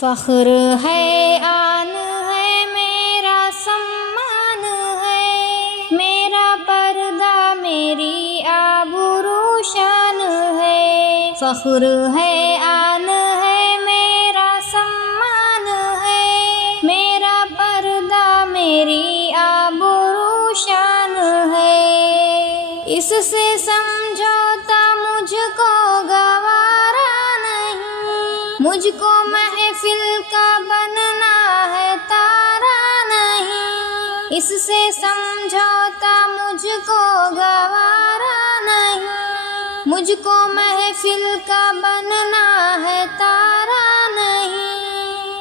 فخر ہے، آن ہے، میرا سمان ہے، میرا پردہ میری آبرو شان ہے۔ فخر ہے، آن ہے، میرا سمان ہے، میرا پردہ میری آبرو شان ہے۔ اس سے سمجھوتا مجھ کو گوارا نہیں، مجھ کو محفل کا بننا ہے تارا نہیں۔ اس سے سمجھوتا مجھ کو گوارا نہیں، مجھ کو محفل کا بننا ہے تارا نہیں۔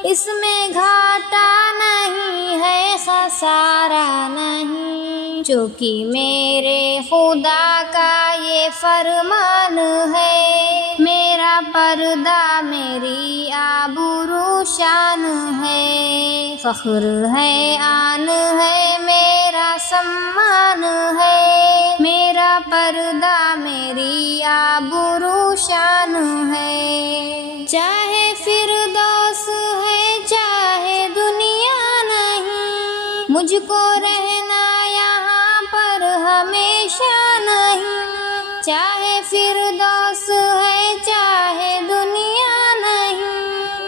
اس میں گھاٹا نہیں ہے، خسارہ نہیں، چونکہ میرے خدا کا یہ فرمان ہے۔ میرا پردہ میری آبرو شان ہے۔ فخر ہے، آن ہے، میرا سمان ہے، میرا پردہ میری آبرو شان ہے۔ چاہے فردوس ہے، چاہے دنیا نہیں، مجھ کو رہنا یہاں پر ہمیشہ نہیں۔ چاہے فردوس ہے، چاہے دنیا نہیں،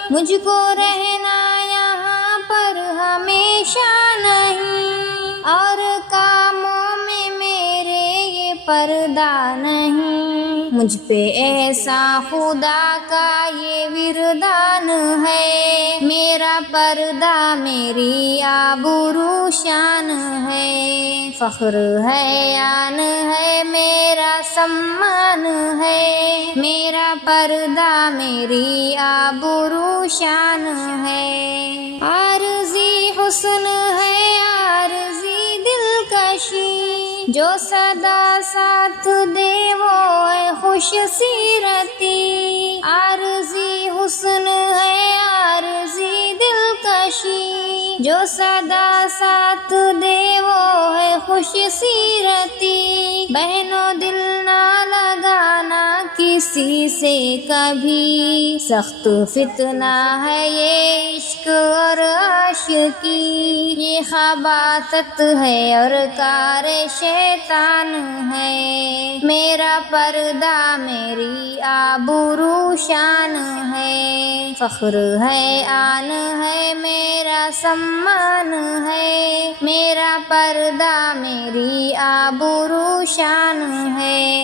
مجھ کو رہنا یہاں پر ہمیشہ نہیں۔ اور کاموں میں میرے یہ پردہ نہیں، مجھ پہ ایسا خدا کا یہ وردان ہے۔ میرا پردہ میری آبرو شان ہے۔ فخر ہے، آن ہے، میرا سمان ہے، میرا پردہ میری آبرو شان ہے۔ عارضی حسن ہے، عارضی دلکشی، جو سدا ساتھ دے وہ ہے خوش سیرتی۔ عارضی حسن ہے، عارضی دلکشی، جو سدا ساتھ دے وہ ہے خوش سیرتی۔ بہنوں دل نہ لگانا کسی سے کبھی، سخت فتنہ ہے یہ عشق اور عاشقی۔ یہ خباثت ہے اور کار شیطان ہے۔ میرا پردہ میری آبرو شان ہے۔ فخر ہے، آن ہے، میرا سمان ہے، میرا پردہ میری آبرو شان ہے۔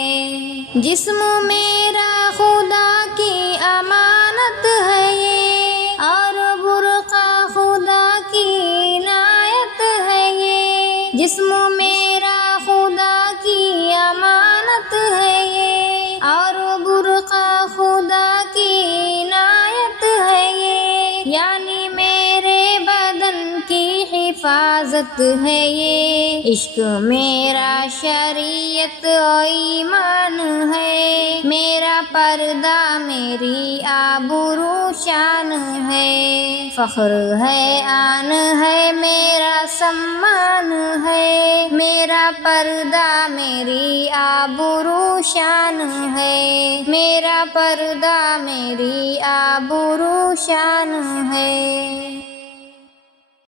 جسم میرا خدا کی امانت ہے یہ، اور برقع خدا کی عنایت ہے یہ۔ جسم میرا خدا کی امانت ہے یہ، اور برقع خدا کی عنایت ہے یہ۔ یعنی میرے بدن کی حفاظت ہے یہ۔ عشق میرا شریعت و ایمان ہے، میرا پردہ میری آبرو شان ہے۔ فخر ہے، آن ہے، میرا سمان ہے، میرا پردہ میری آبرو شان ہے، میرا پردہ میری آبرو شان ہے۔